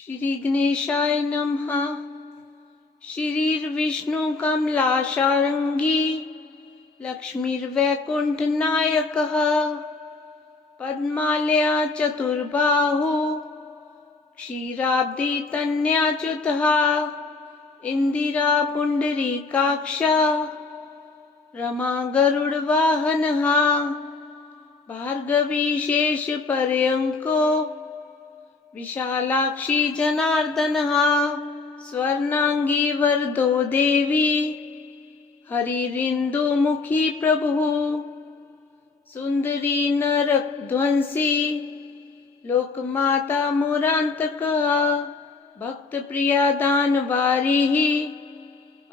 श्री गणेशाय नमः। श्रीर्विष्णु कमलाशार्ङ्गी लक्ष्मीर्वैकुण्ठनायकः पद्मालया चतुर्बाहु क्षीराब्दी तनयाच्युतः इंदिरा पुण्डरीकाक्षा रमा गरुडवाहनः भार्गवी शेषपर्यङ्को विशालाक्षी जनार्दनः स्वर्णांगी वरदो देवी हरिरिन्दुमुखी प्रभुः सुंदरी नरकध्वंसी लोकमाता मुरान्तकः भक्तप्रिया दानवारिः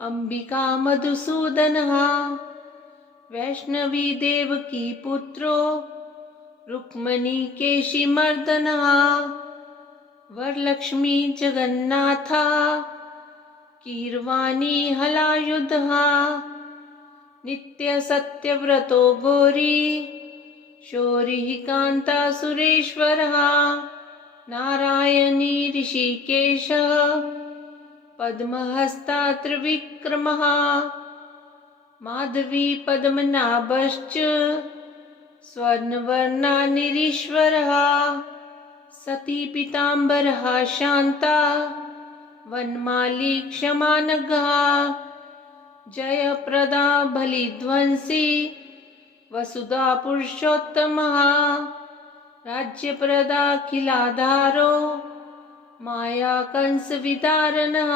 अंबिका मधुसूदनः वैष्णवी देवकी पुत्रो रुक्मणी केशिमर्दनः वरलक्ष्मी जगन्नाथा कीर्वाणी हलायुधः नित्य सत्यव्रतो गौरी शौरिः कान्ता सुरेश्वरः नारायणी ऋषिकेशः पद्महस्ता त्रिविक्रमः माधवी पद्मनाभश्च स्वर्णवर्णा निरीश्वरः सती पीताम्बरः शान्ता वनमाली क्षमानघः जयप्रदा बलिध्वंसी वसुधा पुरुषोत्तमः राज्यप्रदा खिलाधारो माया कंस विदारणः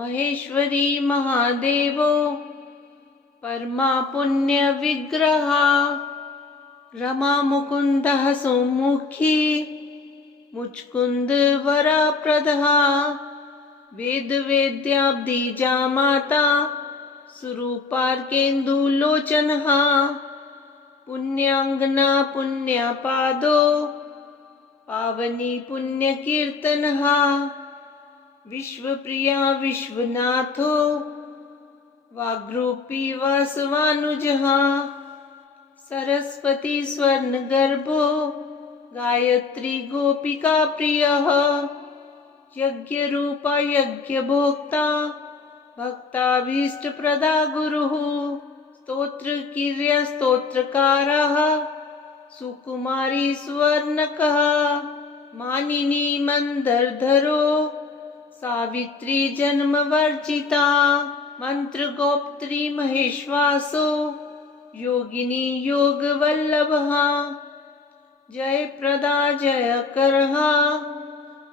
महेश्वरी महादेवो परमा पुण्य विग्रह रमा मुकुन्दः सौमुखी मुचकुंद वरप्रदः वेद वेद्याब्दीजा माता सुरूपार्केन्दुलोचनः पुण्याङ्गना पुण्यपादो पावनी पुण्यकीर्तनः विश्वप्रिया विश्वनाथो वाग्रूपी वासवानुजः सरस्वती स्वर्णगर्भो गायत्री गोपिका प्रियः यज्ञरूपा यज्ञभोक्ता भक्ताभीष्टप्रदा गुरुः स्तोत्रकीर्य स्तोत्रकारः सुकुमारी स्वर्णकः मानिनी मंदरधरो सावित्री जन्मवर्जिता मंत्रगोप्त्री महेश्वासो योगिनी योगवल्लभः जयप्रदा जयकरः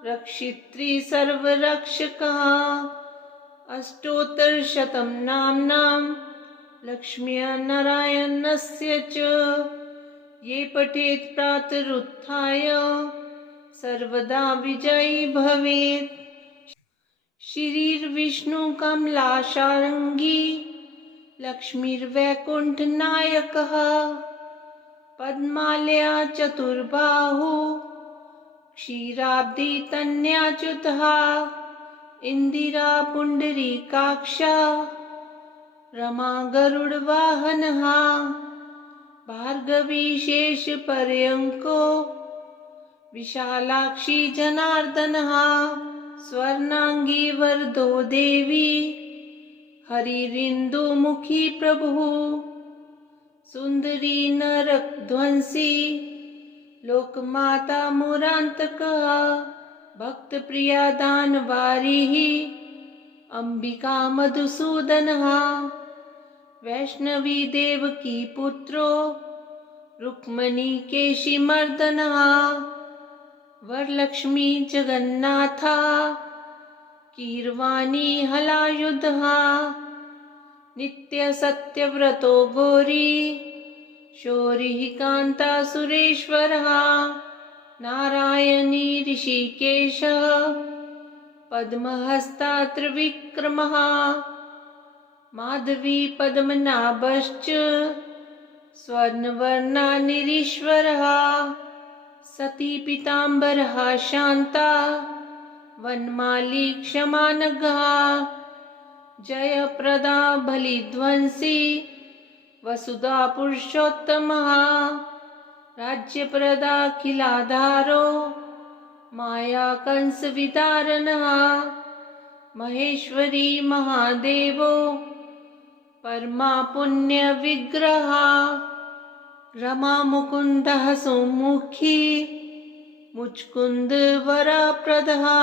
रक्षित्री सर्वरक्षकः अष्टोत्तरशतं नाम्नां लक्ष्म्या नारायणस्य च ये पठेत् प्रातरुत्थाय सर्वदा विजयी भवेत्। श्रीर्विष्णु कमलाशार्ङ्गी लक्ष्मीर्वैकुण्ठनायकः पद्मालया चतुर्बाहु क्षीराब्दी तनयाच्युतः इंदिरा पुण्डरीकाक्षा रमा गरुडवाहनः भार्गवी शेषपर्यङ्को विशालाक्षी जनार्दनः स्वर्णांगी वरदो देवी हरिरिन्दुमुखी प्रभुः सुंदरी नरकध्वंसी लोकमाता मुरान्तकः भक्तप्रिया दानवारिः अंबिका मधुसूदनः वैष्णवी देवकी पुत्रो रुक्मणी केशिमर्दनः वरलक्ष्मी जगन्नाथा कीर्वाणी हलायुधः नित्य सत्यव्रतो गौरी शौरिः कान्ता सुरेश्वरः नारायणी ऋषिकेशः पद्महस्ता त्रिविक्रमः माधवी पद्मनाभश्च स्वर्णवर्णा निरीश्वरः सती पीताम्बरः शान्ता वनमाली क्षमानघः जयप्रदा बलिध्वंसी वसुधा पुरुषोत्तमः राज्यप्रदा खिलाधारो माया कंस विदारणः महेश्वरी महादेवो परमा पुण्य विग्रहा रमा मुकुंदः सौमुखी मुचकुंद वरप्रदहा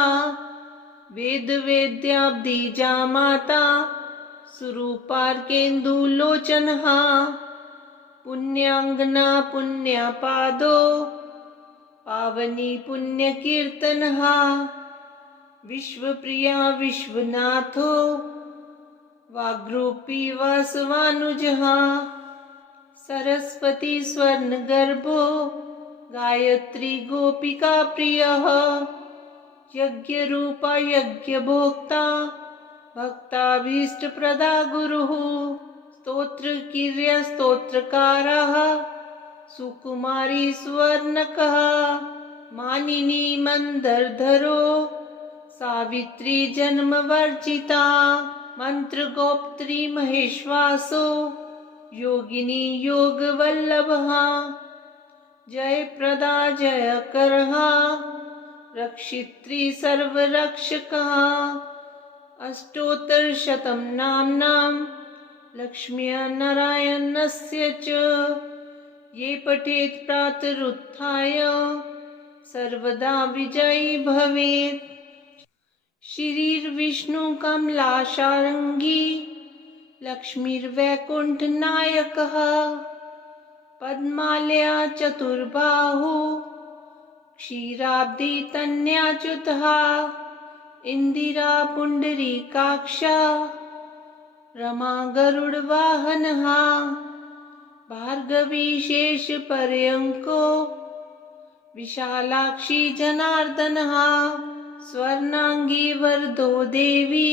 वेद वेद्याब्दी जामाता सुरूपार्केन्दुलोचनः पुण्याङ्गना पुण्यपादो पावनी पुण्यकीर्तनः विश्वप्रिया विश्वनाथो वाग्रूपी वासवानुजः सरस्वती स्वर्णगर्भो गायत्री गोपिका प्रियः यज्ञरूपा यज्ञभोक्ता भक्ताभीष्टप्रदा गुरुः स्तोत्रकीर्य स्तोत्रकारः सुकुमारी स्वर्णकः मानिनी मंदरधरो सावित्री जन्मवर्जिता मंत्रगोप्त्री महेश्वासो योगिनी योगवल्लभः जयप्रदा जयकरः रक्षित्री सर्वरक्षकः अष्टोत्तरशतं नाम्नां लक्ष्म्या नारायणस्य च ये पठेत् प्रातरुत्थाय सर्वदा विजयी भवेत्। श्रीर्विष्णु कमलाशार्ङ्गी लक्ष्मीर्वैकुण्ठनायकः पद्मालया चतुर्बाहु क्षीराब्दी तन्याच्युतः इंदिरा पुंडरीकाक्षा रमा गरुडवाहनः भार्गवी शेषपर्यङ्को विशालाक्षी जनार्दनः स्वर्णांगी वरदो देवी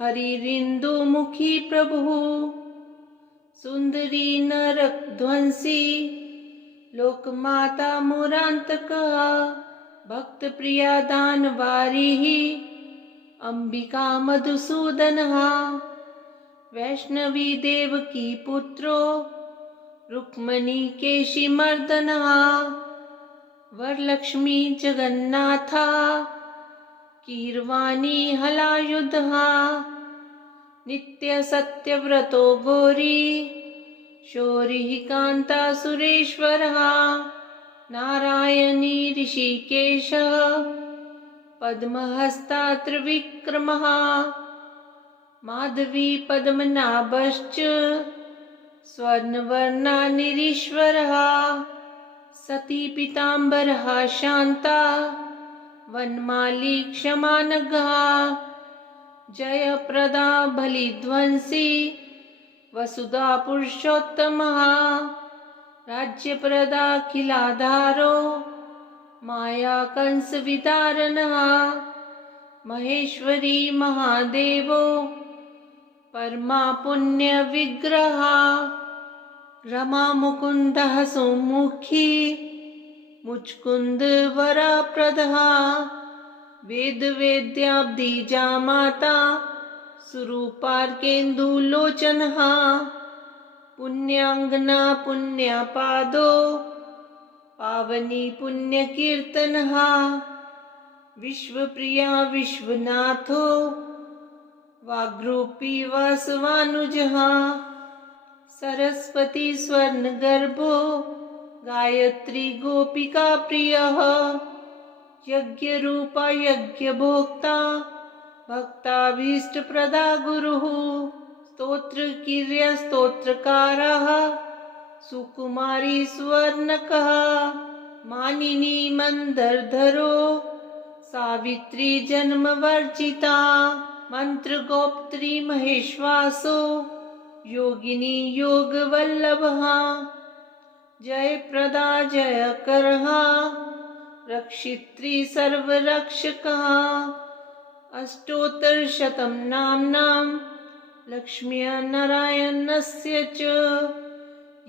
हरिरिन्दुमुखी प्रभुः सुंदरी नरकध्वंसी लोकमाता मुरान्तकः भक्तप्रिया दानवारिः अंबिका मधुसूदनः वैष्णवी देवकी पुत्रो रुक्मणी केशिमर्दनः वरलक्ष्मी जगन्नाथा कीर्वाणी हलायुधः नित्य सत्यव्रतो गौरी शौरिः कान्ता सुरेश्वरः नारायणी ऋषिकेशः पद्महस्ता त्रिविक्रमः माधवी पद्मनाभश्च स्वर्णवर्णा निरीश्वरः सती पीताम्बरः शान्ता वनमाली क्षमानघः जयप्रदा बलिध्वंसी वसुधा पुरुषोत्तमः राज्यप्रदा खिलाधारो माया कंस विदारणः महेश्वरी महादेवो परमा पुण्य विग्रहा रमा मुकुंदः सौमुखी मुचकुंद वरप्रदः वेद वेद्याब्दी जामाता सुरूपार्केन्दुलोचनः पुण्याङ्गना पुण्यपादो पावनी पुण्यकीर्तनः विश्वप्रिया विश्वनाथो वाग्रूपी वासवानुजः सरस्वती स्वर्णगर्भो गायत्री गोपिका प्रियः यज्ञरूपा यज्ञभोक्ता भक्ताभीष्टप्रदा गुरुः स्तोत्रकीर्य स्तोत्रकारः सुकुमारी स्वर्णकः मानिनी मंदरधरो सावित्री जन्मवर्जिता मंत्रगोप्त्री महेश्वासो योगिनी योगवल्लभः जयप्रदा जयकरः रक्षित्री सर्वरक्षकः अष्टोत्तरशतं नाम्नां लक्ष्म्या नारायणस्य च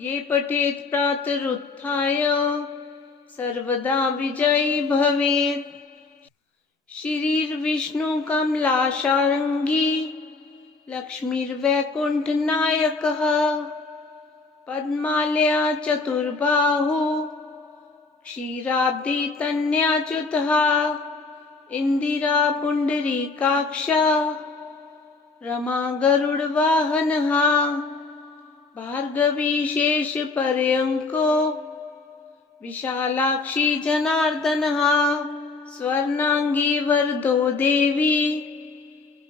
ये पठेत् प्रातरुत्थाय सर्वदा विजयी भवेत्। श्रीर्विष्णु कमलाशार्ङ्गी लक्ष्मीर्वैकुण्ठनायकः पद्मालया चतुर्बाहु क्षीराब्धितन्याच्युतः इन्दिरा पुण्डरीकाक्षा रमा गरुडवाहनः भार्गवी शेषपर्यङ्को विशालाक्षी जनार्दनः स्वर्णांगी वरदो देवी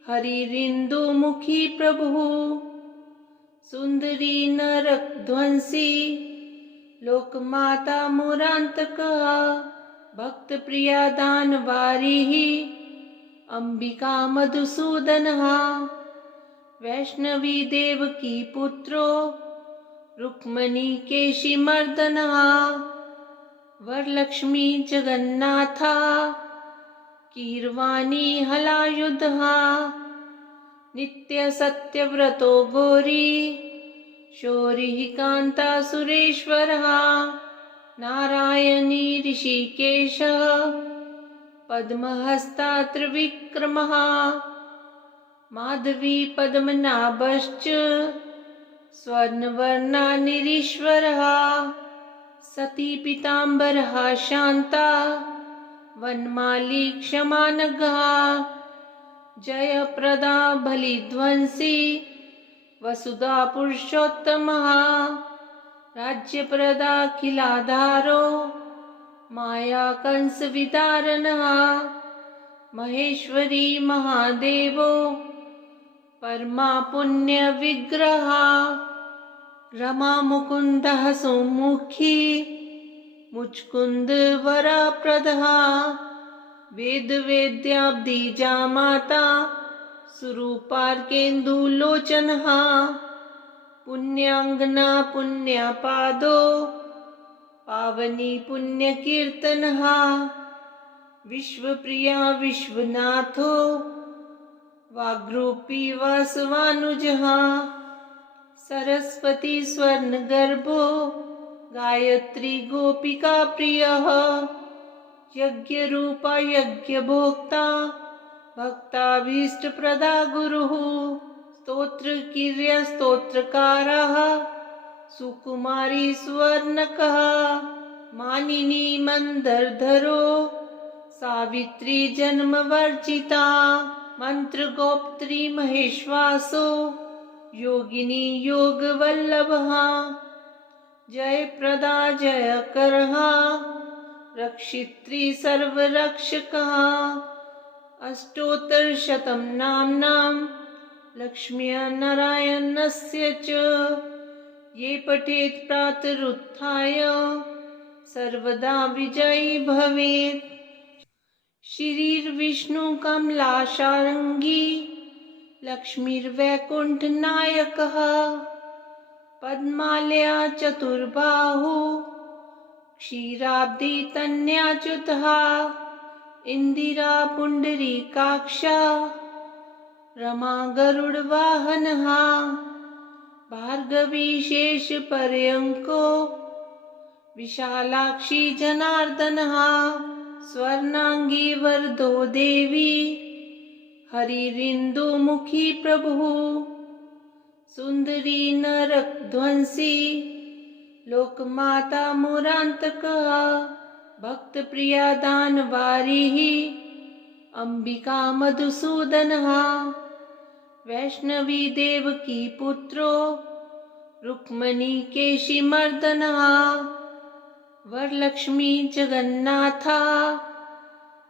हरिरिन्दुमुखी प्रभुः सुन्दरी नरकध्वंसी लोकमाता मुरान्तकः भक्तप्रिया दानवारिः अंबिका मधुसूदनः वैष्णवी देवकी पुत्रो रुक्मणी केशिमर्दनः वरलक्ष्मी जगन्नाथा कीर्वाणी हलायुधः नित्यसत्यव्रतो गौरी शौरिः कान्ता सुरेश्वरः नारायणी ऋषिकेशः पद्महस्ता त्रिविक्रमः माधवी पद्मनाभश्च स्वर्णवर्णा निरीश्वरः सती पीताम्बरः शान्ता वनमाली क्षमानघः जयप्रदा बलिध्वंसी वसुधा पुरुषोत्तमः राज्यप्रदा किलाधारो माया कंसविदारणः महेश्वरी महादेवो परमा पुण्यविग्रहः रमा मुकुन्दः सौमुखी मुचकुंद वरप्रदः वेद वेद्याब्धिजा माता सुरूपार्केन्दुलोचनः पुण्याङ्गना पुण्यपादो पावनी पुण्यकीर्तनः विश्वप्रिया विश्वनाथो वाग्रूपी वासवानुजः सरस्वती स्वर्णगर्भो गायत्री गोपिका प्रियः यज्ञरूपा यज्ञभोक्ता भक्ताभीष्टप्रदा गुरुः स्तोत्रकीर्य स्तोत्रकारः सुकुमारी स्वर्णकः मानिनी मंदरधरो सावित्री जन्मवर्जिता मंत्रगोप्त्री महेश्वासो योगिनी योगवल्लभः जयप्रदा जयकरः रक्षित्री सर्वरक्षकः अष्टोत्तरशतं नाम्नां लक्ष्मीनारायणस्य च ये पठेत् प्रातरुत्थाय सर्वदा विजयी भवेत्। श्रीर्विष्णु कमलाशार्ङ्गी लक्ष्मीर्वैकुण्ठनायकः पद्मालया चतुर्बाहु क्षीराब्धितन्याच्युतः इन्दिरा पुण्डरीकाक्षा रमा गरुडवाहनः भार्गवी शेषपर्यङ्को विशालाक्षी जनार्दनः स्वर्णांगी वरदो देवी हरिरिन्दुमुखी प्रभुः सुन्दरी नरकध्वंसी लोकमाता मुरान्तकः भक्तप्रिया दानवारिः अंबिका मधुसूदनः वैष्णवी देवकी पुत्रो रुक्मणी केशिमर्दनः वरलक्ष्मी जगन्नाथा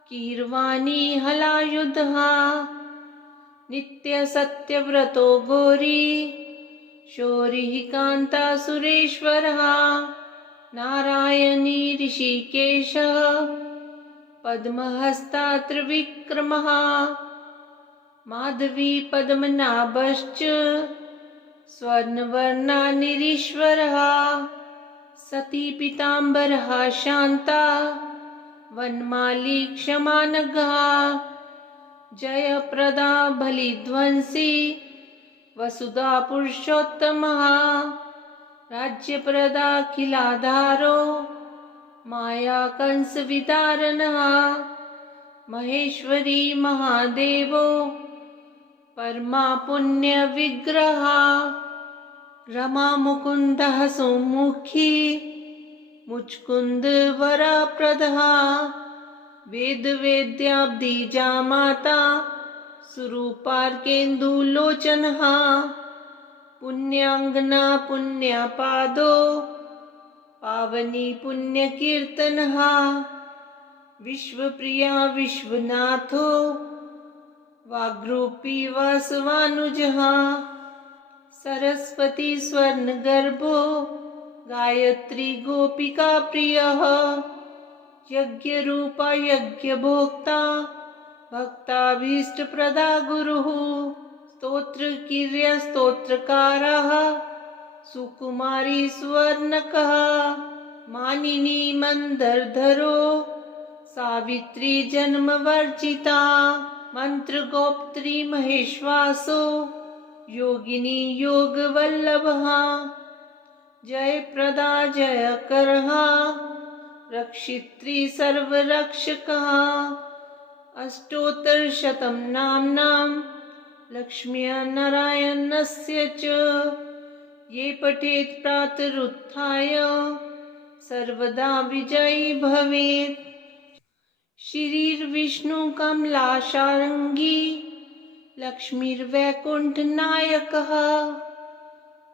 कीर्वाणी हलायुधः नित्यसत्यव्रतो गौरी शौरिः कान्ता सुरेश्वरः नारायणी ऋषिकेशः पद्महस्ता त्रिविक्रमः माधवी पद्मनाभश्च स्वर्णवर्णा निरीश्वरः सती पीताम्बरः शान्ता वनमाली क्षमानघः जयप्रदा बलिध्वंसी वसुधा पुरुषोत्तमः राज्यप्रदा किलाधारो माया कंसविदारणः महेश्वरी महादेवो परमा पुण्यविग्रहः रमा मुकुन्दः सौमुखी मुचकुंद वरप्रदः वेद वेद्याब्धि जामाता सुरूपार्केन्दुलोचनः पुण्याङ्गना पुण्यपादो पावनी पुण्यकीर्तनः विश्वप्रिया विश्वनाथो वाग्रूपी वासवानुजः सरस्वती स्वर्णगर्भो गायत्री गोपिका प्रियः यज्ञरूपा यज्ञभोक्ता भक्ताभीष्टप्रदा गुरुः स्तोत्रकीर्य स्तोत्रकारः सुकुमारी सुवर्णकः मानिनी मंदरधरो सावित्री जन्मवर्जिता मंत्रगोप्त्री महेश्वासो योगिनी योगवल्लभः जयप्रदा जयकरः रक्षित्री सर्वरक्षकः अष्टोत्तरशतं नाम्नां लक्ष्मीनारायणस्य च ये पठेत् प्रातरुत्थाय सर्वदा विजयी भवेत्। श्रीर्विष्णुकमलाशार्ङ्गी लक्ष्मीर्वैकुण्ठनायकः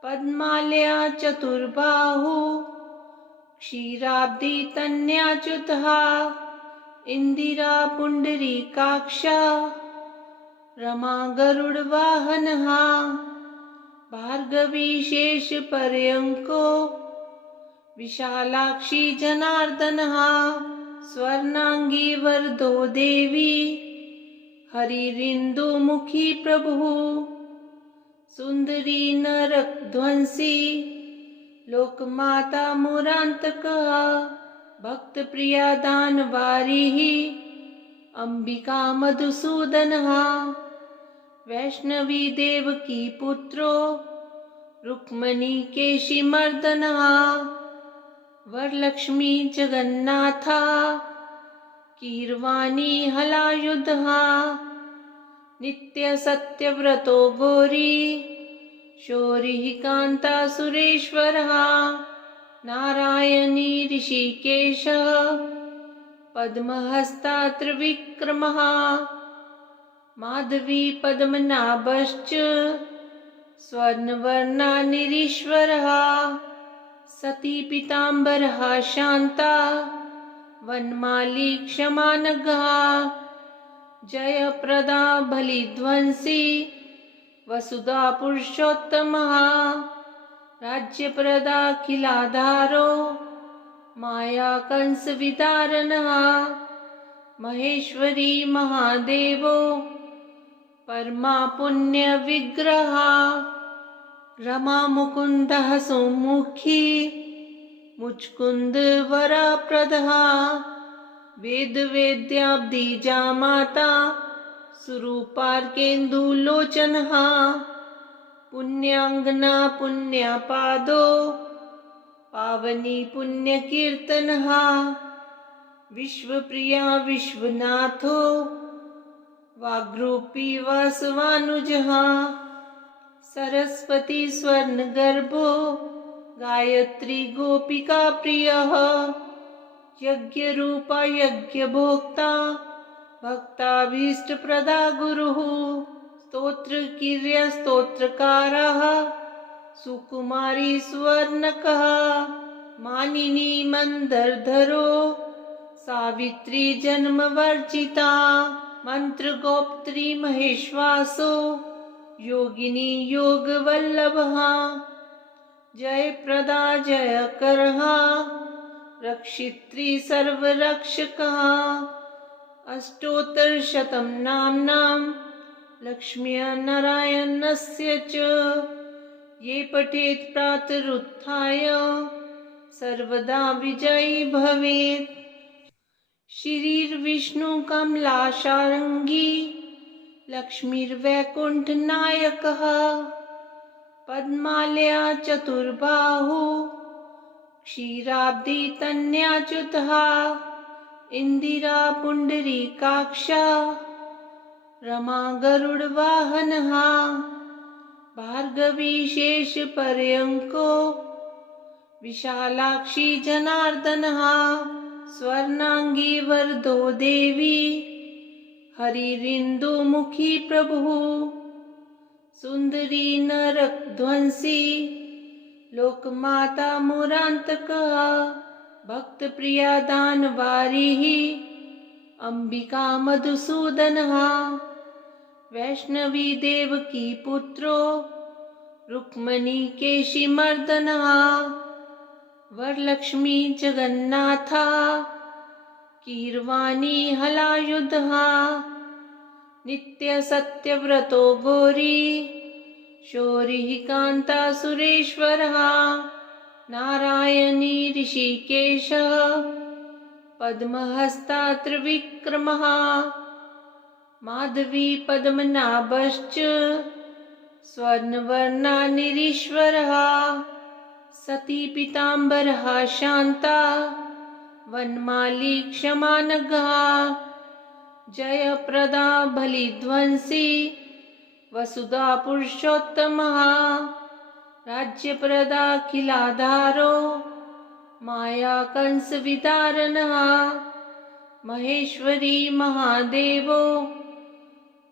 पद्मालया चतुर्बाहु क्षीराब्दी तन्याच्युतः इंदिरा पुण्डरीकाक्षा रमा गरुडवाहनः भार्गवी शेषपर्यङ्को विशालाक्षी जनार्दनः स्वर्णांगी वरदो देवी हरिरिन्दुमुखी प्रभुः सुंदरी नरकध्वंसी लोकमाता मुरान्तकः भक्तप्रिया दानवारिः अंबिका मधुसूदनः वैष्णवी देवकी पुत्रो रुक्मणी केशीमर्दनः वरलक्ष्मी जगन्नाथा कीर्वाणी हलायुधः नित्यसत्यव्रतो गौरी शौरिः कान्ता सुरेश्वरः नारायणी ऋषिकेशः पद्महस्ता त्रिविक्रमः माधवी पद्मनाभश्च स्वर्णवर्णा निरीश्वरः सती पीताम्बरः शान्ता वनमाली क्षमानघः जयप्रदा बलिध्वंसी वसुधा पुरुषोत्तमः राज्यप्रदा किलाधारो माया कंसविदारणः महेश्वरी महादेवो परमा पुण्य विग्रह रमा मुकुंदः सौमुखी मुचकुंद वरप्रदः वेद वेद्याब्धि जामाता सुरूपार्केन्दुलोचनः पुण्याङ्गना पुण्यपादो पावनी पुण्यकीर्तनः विश्वप्रिया विश्वनाथो वाग्रूपी वासवानुजः सरस्वती स्वर्णगर्भो गायत्री गोपिका प्रियः यज्ञरूपा यज्ञभोक्ता भक्ताभीष्टप्रदा गुरुः स्तोत्रकीर्य स्तोत्रकारः सुकुमारी सुवर्णकः मानिनी मंदरधरो सावित्री जन्मवर्जिता मंत्रगोप्त्री महेश्वासो योगिनी योगवल्लभः जयप्रदा जयकरः रक्षित्री सर्वरक्षकः अष्टोत्तरशतं नाम्नां लक्ष्मीनारायणस्य च ये पठेत् प्रातरुत्थाय सर्वदा विजयी भवेत्। श्रीर्विष्णुकमलाशार्ङ्गी लक्ष्मीर्वैकुण्ठनायकः पद्मालया चतुर्बाहु क्षीराब्दी तन्याच्युतः इंदिरा पुण्डरीकाक्षा रमा गरुडवाहनः भार्गवी शेषपर्यङ्को विशालाक्षी जनार्दनः स्वर्णांगी वरदो देवी हरिरिन्दुमुखी प्रभुः सुंदरी नरकध्वंसी लोकमाता मुरान्तकः भक्तप्रिया दानवारिः अंबिका मधुसूदनः वैष्णवी देवकी पुत्रो रुक्मणी केशिमर्दनः वरलक्ष्मी जगन्नाथा कीर्वाणी हलायुधः नित्य सत्यव्रतो गौरी शौरिः कान्ता सुरेश्वरः नारायणी ऋषिकेशः पद्महस्ता त्रिविक्रमः माधवी पद्मनाभश्च स्वर्णवर्णा निरीश्वरः सती पीताम्बरः शान्ता वनमाली क्षमानघः जयप्रदा बलिध्वंसी वसुधा पुरुषोत्तमः राज्यप्रदाखिलाधारो माया कंस विदारणः महेश्वरी महादेवो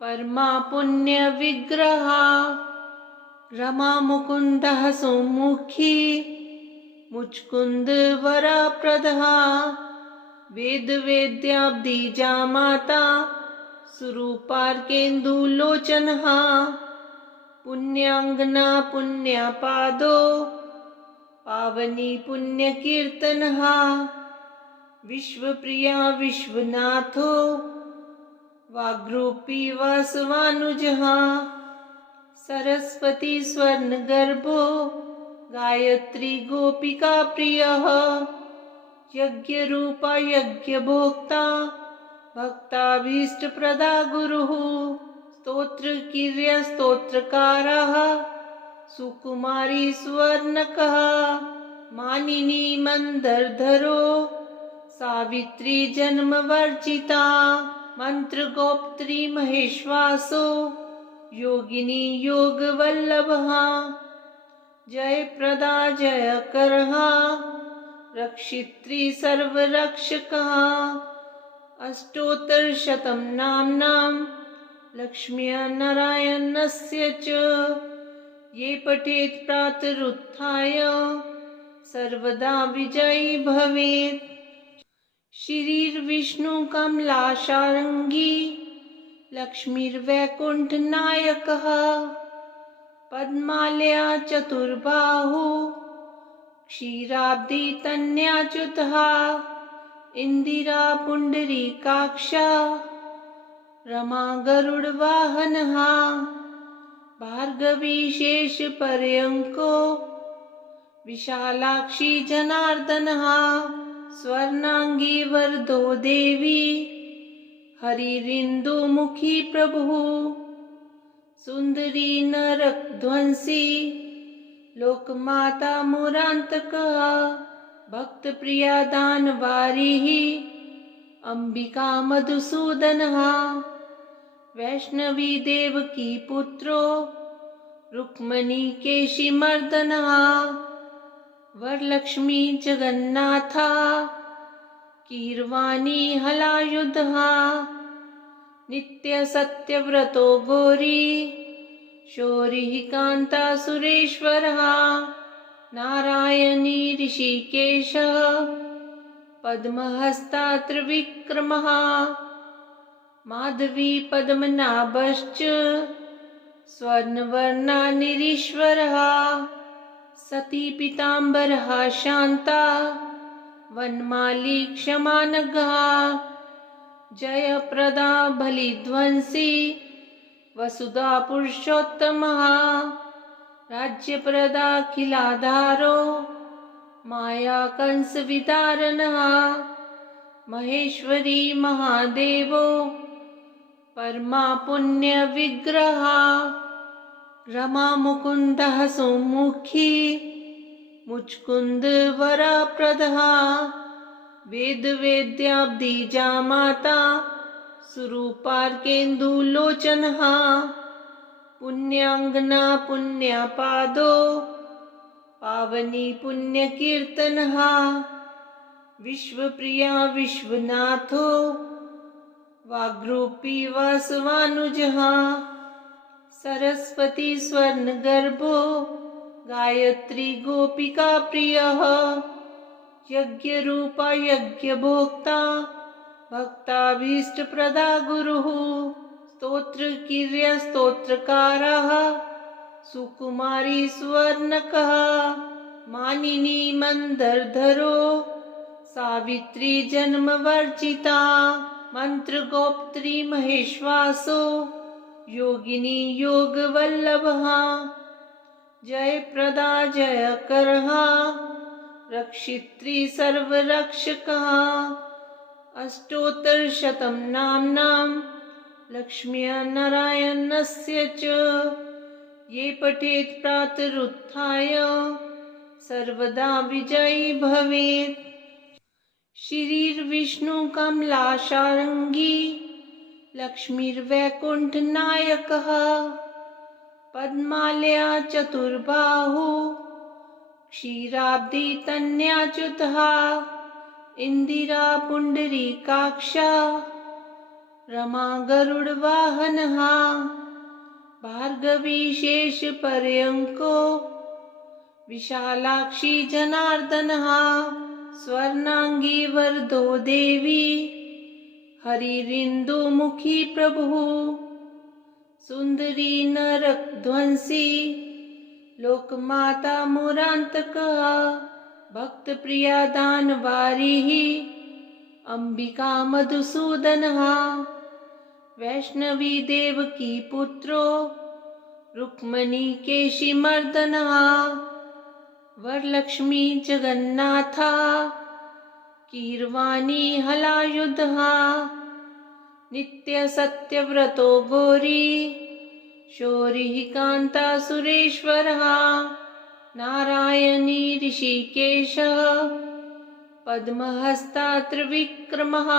परमा पुण्य विग्रह रमा मुकुंदः सौमुखी मुचकुंद वरप्रदः वेद वेद्याब्दीजा माता सुरूपार्केन्दुलोचनः पुण्याङ्गना पुण्यपादो पावनी पुण्यकीर्तनः विश्वप्रिया विश्वनाथो वाग्रूपी वासवानुजः सरस्वती स्वर्णगर्भो गायत्री गोपिका प्रियः यज्ञरूपा यज्ञभोक्ता भक्ताभीष्टप्रदा गुरुः स्तोत्रकीर्य स्तोत्रकारः सुकुमारी स्वर्णकः मानिनी मंदरधरो सावित्री जन्मवर्जिता मंत्रगोप्त्री महेश्वासो योगिनी योगवल्लभः जयप्रदा जयकरः रक्षित्री सर्वरक्षकः अष्टोत्तरशतं नाम्नां लक्ष्मीनारायणस्य च ये पठेत् प्रातरुत्थाय सर्वदा विजयी भवेत्। श्रीर्विष्णुकमलाशार्ङ्गी लक्ष्मीर्वैकुण्ठनायकः पद्मालया चतुर्बाहु क्षीराब्दी तन्याच्युतः इंदिरा पुण्डरीकाक्षा रमा गरुडवाहनः भार्गवी शेषपर्यङ्को विशालाक्षी जनार्दनः स्वर्णांगी वरदो देवी हरिरिन्दुमुखी प्रभुः सुंदरी नरकध्वंसी लोकमाता मुरान्तकः भक्तप्रिया दानवारिः अंबिका मधुसूदनः वैष्णवी देवकी पुत्रो रुक्मणी केशिमर्दनः वरलक्ष्मी जगन्नाथा कीर्वाणी हलायुधः नित्य सत्यव्रतो गौरी शौरिः कान्ता सुरेश्वरः नारायणी ऋषिकेशः पद्महस्ता त्रिविक्रमः माधवी पद्मनाभश्च स्वर्णवर्णा निरीश्वरः सती पीताम्बरः शान्ता वनमाली क्षमानघः जयप्रदा बलिध्वंसी वसुधा पुरुषोत्तमः राज्यप्रदाखिलाधारो माया कंस विदारणः महेश्वरी महादेवो परमा पुण्य विग्रह रमा मुकुंदः सौमुखी मुचकुंद वरप्रदः वेद वेद्याब्दीजा माता सुरूपार्केन्दुलोचनः पुण्याङ्गना पुण्यपादो पावनी पुण्यकीर्तनहा विश्वप्रिया विश्वनाथो वाग्रूपी वासवानुजहा सरस्वती स्वर्णगर्भो गायत्री गोपिका प्रियः यज्ञरूपा यज्ञभोक्ता भक्ताभीष्टप्रदा गुरुः स्तोत्रकीर्य स्तोत्रकारः सुकुमारी स्वर्णकः मानिनी मंदरधरो सावित्री जन्मवर्जिता मंत्रगोप्त्री महेश्वासो योगिनी योगवल्लभः जयप्रदा जयकरहा रक्षित्री सर्वरक्षकः अष्टोत्तरशतं नाम्नां लक्ष्मीनारायणस्य च ये पठेत् प्रातरुत्थाय सर्वदा विजयी भवेत्। श्रीर्विष्णु कमलाशार्ङ्गी लक्ष्मीर्वैकुण्ठनायकः पद्मालया चतुर्बाहु क्षीराब्दी तन्याच्युतः इंदिरा पुण्डरीकाक्षा रमा गरुडवाहनः भार्गवी शेषपर्यङ्को विशालाक्षी जनार्दनः स्वर्णांगी वरदो देवी हरिरिन्दुमुखी प्रभुः सुंदरी नरकध्वंसी लोकमाता मुरान्तकः भक्तप्रिया दानवारिः अंबिका मधुसूदनः वैष्णवी देवकी पुत्रो रुक्मणी केशिमर्दनः वरलक्ष्मी जगन्नाथा कीर्वाणी हलायुधः नित्य सत्यव्रतो गौरी शौरिः कान्ता सुरेश्वरः नारायणी ऋषिकेशः पद्महस्ता त्रिविक्रमः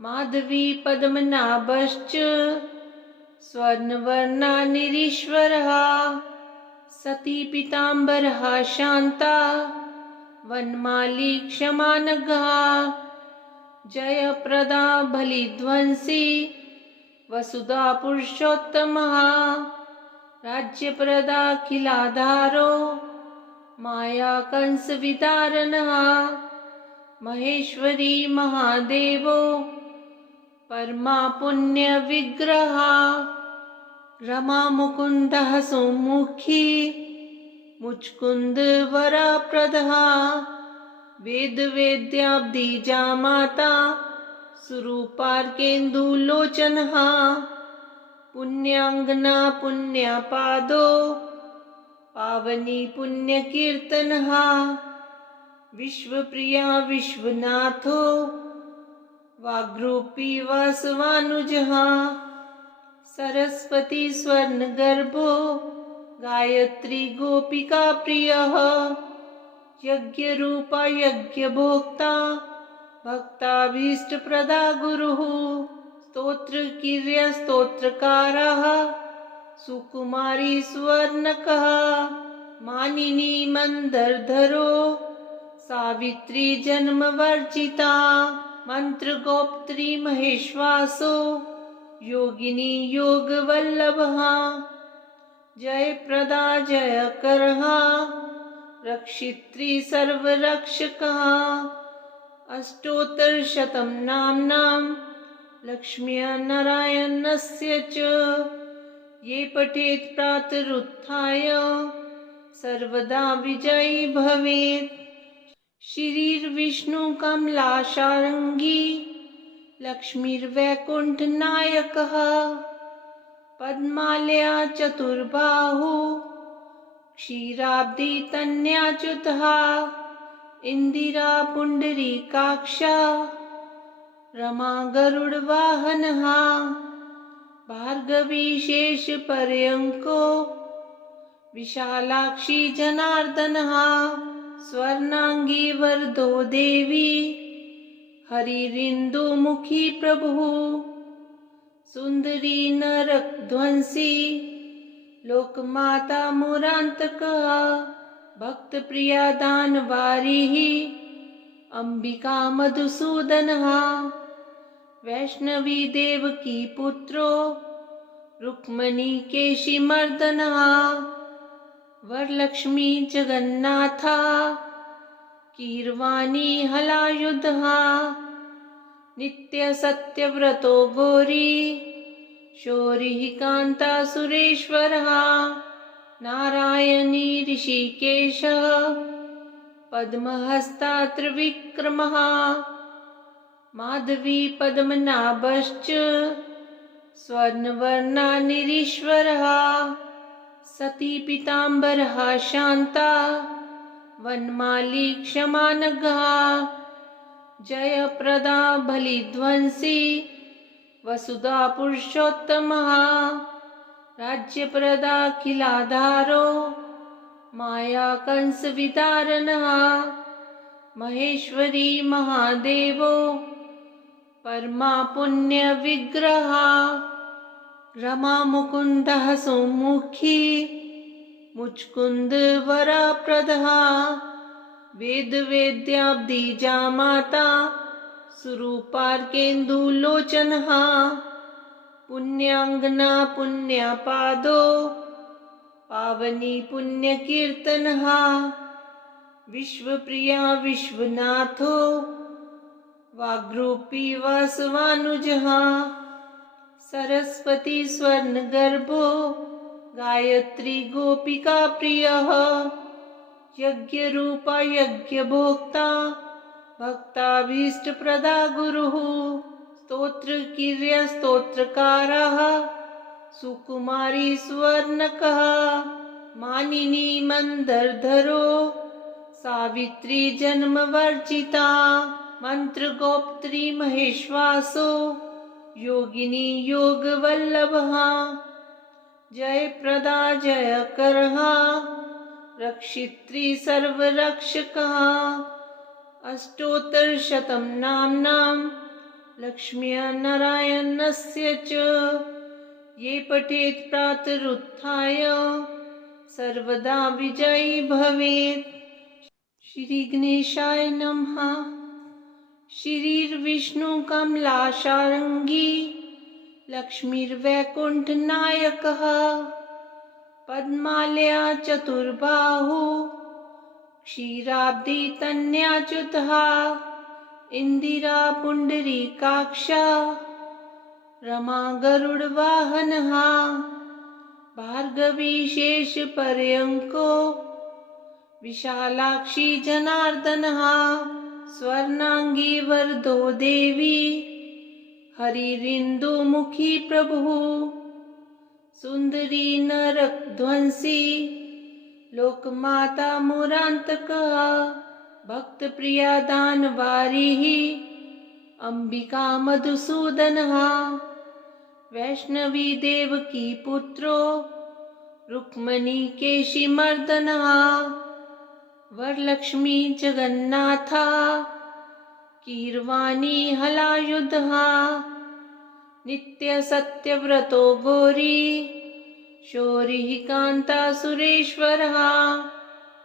माधवी पद्मनाभश्च स्वर्णवर्णा निरीश्वरः सती पीताम्बरः शान्ता वनमाली क्षमानघः जयप्रदा बलिध्वंसी वसुधा पुरुषोत्तमः राज्यप्रदा खिलाधारो माया कंस विदारणः महेश्वरी महादेवो परमा पुण्य विग्रह रमा मुकुंदः सुमुखी मुचकुंद वरप्रदः वेद वेद्याब्दीजा माता सुरूपार्केन्दुलोचनः पुण्याङ्गना पुण्यपादो पावनी पुण्यकीर्तनः विश्वप्रिया विश्वनाथो वाग्रूपी वासवानुजः सरस्वती स्वर्णगर्भो गायत्री गोपिका प्रियः यज्ञरूपा यज्ञभोक्ता भक्ताभीष्टप्रदा गुरुः स्तोत्रकीर्य स्तोत्रकारः सुकुमारी स्वर्णकः मानिनी मंदरधरो सावित्री जन्मवर्जिता मंत्रगोप्त्री महेश्वासो योगिनी योगवल्लभः जयप्रदा जयकरः रक्षित्री सर्वरक्षकः अष्टोत्तरशतं नाम्नां लक्ष्मीनारायणस्य च ये पठेत् प्रातरुत्थाय सर्वदा विजयी भवेत्। श्रीर्विष्णु कमलाशार्ङ्गी लक्ष्मीर्वैकुण्ठनायकः पद्मालया चतुर्बाहु क्षीराब्दी तन्याच्युतः इंदिरा पुण्डरीकाक्षा रमा गरुडवाहनः भार्गवी शेषपर्यङ्को विशालाक्षी जनार्दनः स्वर्णांगी वरदो देवी हरिरिन्दुमुखी प्रभुः सुंदरी नरकध्वंसी लोकमाता मुरान्तकः भक्त प्रिया दानवारिः अंबिका मधुसूदनः वैष्णवी देवकी पुत्रो रुक्मणी केशिमर्दनः वरलक्ष्मी जगन्नाथा कीर्वाणी हलायुधः नित्य सत्यव्रतो गौरी शौरिः कान्ता सुरेश्वरः नारायणी ऋषिकेशः पद्महस्ता त्रिविक्रमः माधवी पद्मनाभश्च स्वर्णवर्णा निरीश्वरः सती पीताम्बरः शान्ता वनमाली क्षमानघः जयप्रदा बलिध्वंसी वसुधा पुरुषोत्तमः राज्यप्रदा किलाधारो माया कंसविदारणः महेश्वरी महादेवो परमा पुण्यविग्रह रमा मुकुन्दः सौमुखी मुचकुंद वरप्रदः वेद वेद्याब्दीजा माता सुरूपार्केन्दुलोचनः पुण्याङ्गना पुण्यापादो पावनी पुण्यकीर्तनः विश्वप्रिया विश्वनाथो वाग्रूपी वासवानुजः सरस्वती स्वर्णगर्भो गायत्री गोपिका प्रियः यज्ञरूपा यज्ञभोक्ता भक्ताभीष्टप्रदा गुरुः स्तोत्रकीर्य स्तोत्रकारः सुकुमारी स्वर्णकः मानिनी मंदरधरो सावित्री जन्मवर्जिता मंत्रगोप्त्री महेश्वासो योगिनी योगवल्लभः जयप्रदा जयकरः रक्षित्री सर्वरक्षकः अष्टोत्तरशतं नाम्नां लक्ष्म्या नारायणस्य च ये पठेत् प्रातरुत्थाय सर्वदा विजयी भवेत्। श्री गणेशाय नमः। श्रीर्विष्णु कमलाशार्ङ्गी लक्ष्मीर्वैकुण्ठनायकः पद्मालया चतुर्बाहु क्षीराब्दी तन्याच्युतः इंदिरा पुण्डरीकाक्षा रमा गरुडवाहनः भार्गवी शेषपर्यङ्को विशालाक्षी जनार्दनः स्वर्णांगी वरदो देवी हरिरिन्दुमुखी प्रभुः सुंदरी नरकध्वंसी लोकमाता मुरान्तकः भक्तप्रिया दानवारिः अंबिका मधुसूदनः वैष्णवी देवकी पुत्रो रुक्मणी केशिमर्दनः वरलक्ष्मी जगन्नाथा कीर्वाणी हलायुधः नित्य सत्यव्रतो गौरी शौरिः कान्ता सुरेश्वरः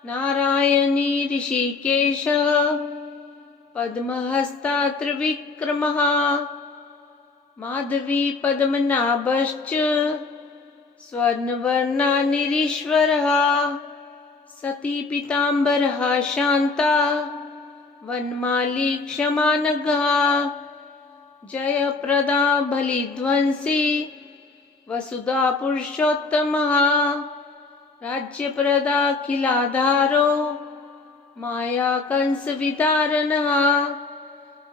नारायणी ऋषिकेशः पद्महस्ता त्रिविक्रमः माधवी पद्मनाभश्च स्वर्णवर्णा निरीश्वरः सती पीताम्बरः शान्ता वनमाली क्षमानघः जयप्रदा बलिध्वंसी वसुधा पुरुषोत्तमः राज्यप्रदा किलाधारो माया कंसविदारणः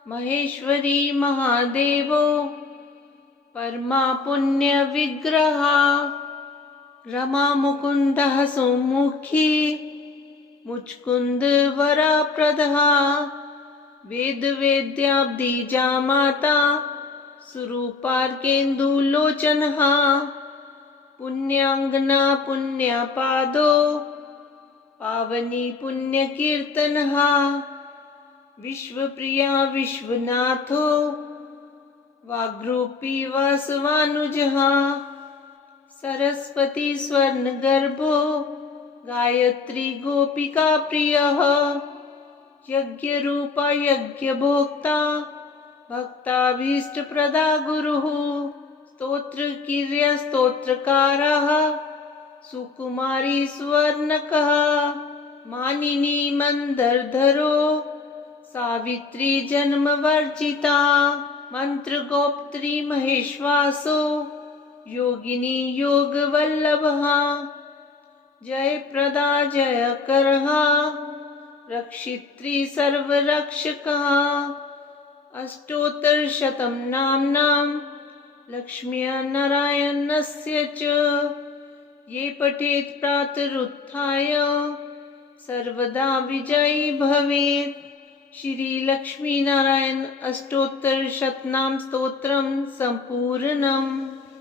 महेश्वरी महादेवो परमा पुण्यविग्रह रमा मुकुन्दः सौमुखी मुचकुंद वरप्रदः वेद वेद्याब्दीजा माता सुरूपार्केन्दुलोचनः पुण्याङ्गना पुण्यापादो पावनी पुण्यकीर्तनः विश्वप्रिया विश्वनाथो वाग्रूपी वासवानुजः सरस्वती स्वर्णगर्भो गायत्री गोपिका प्रियः यज्ञरूपा यज्ञभोक्ता भक्ताभीष्टप्रदा गुरुः स्तोत्रकीर्य स्तोत्रकारः सुकुमारी सुवर्णकः मानिनी मंदरधरो सावित्री जन्मवर्जिता मंत्रगोप्त्री महेश्वासो योगिनी योगवल्लभः जयप्रदा जयकरः रक्षित्री सर्वरक्षकः अष्टोत्तरशतं नाम्नां लक्ष्मीनारायणस्य च ये पठेत् प्रातरुत्थाय सर्वदा विजयी भवेत्। श्री लक्ष्मीनारायण अष्टोत्तरशतनाम स्तोत्रम संपूर्णम्।